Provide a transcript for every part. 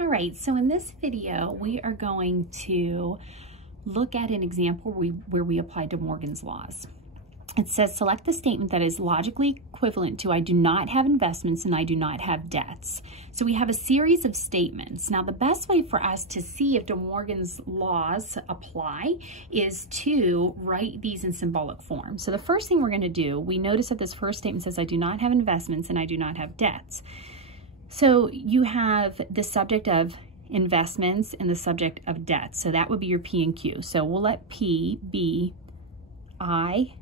All right, so in this video, we are going to look at an example where we applied to Morgan's laws. It says, select the statement that is logically equivalent to I do not have investments and I do not have debts. So we have a series of statements. Now, the best way for us to see if De Morgan's laws apply is to write these in symbolic form. So the first thing we're going to do, we notice that this first statement says I do not have investments and I do not have debts. So you have the subject of investments and the subject of debt. So that would be your P and Q. So we'll let P be I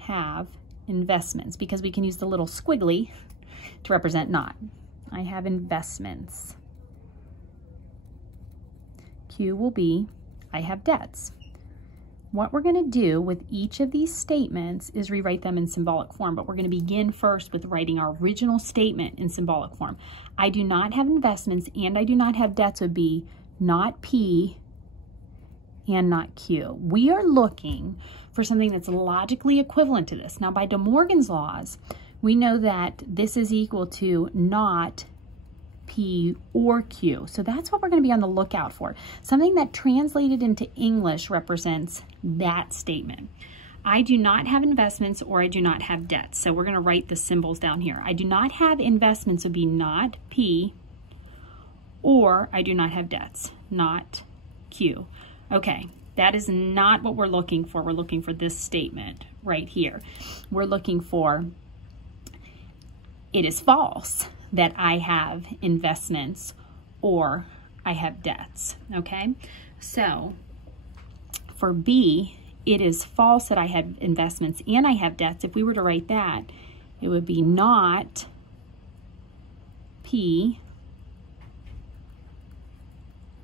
have investments, because we can use the little squiggly to represent not. I have investments. Q will be I have debts. What we're going to do with each of these statements is rewrite them in symbolic form, but we're going to begin first with writing our original statement in symbolic form. I do not have investments and I do not have debts would be not P and not Q. We are looking for something that's logically equivalent to this. Now, by De Morgan's laws, we know that this is equal to not P or Q. So that's what we're going to be on the lookout for. Something that translated into English represents that statement. I do not have investments or I do not have debts. So we're going to write the symbols down here. I do not have investments would be not P, or I do not have debts, not Q. Okay, that is not what we're looking for. We're looking for this statement right here. We're looking for it is false that I have investments or I have debts, okay? So for B, it is false that I have investments and I have debts. If we were to write that, it would be not P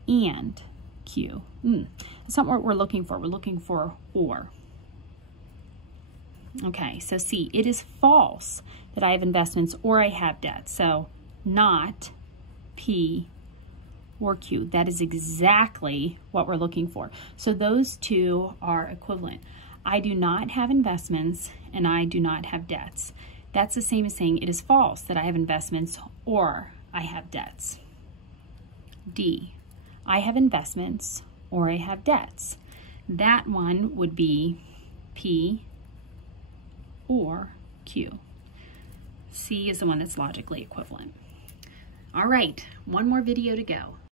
and Q. That's not what we're looking for. We're looking for or. Okay, so C, it is false that I have investments or I have debt. So not P or Q. That is exactly what we're looking for. So those two are equivalent. I do not have investments and I do not have debts. That's the same as saying it is false that I have investments or I have debts. D, I have investments or I have debts. That one would be P or Q. C is the one that's logically equivalent. All right, one more video to go.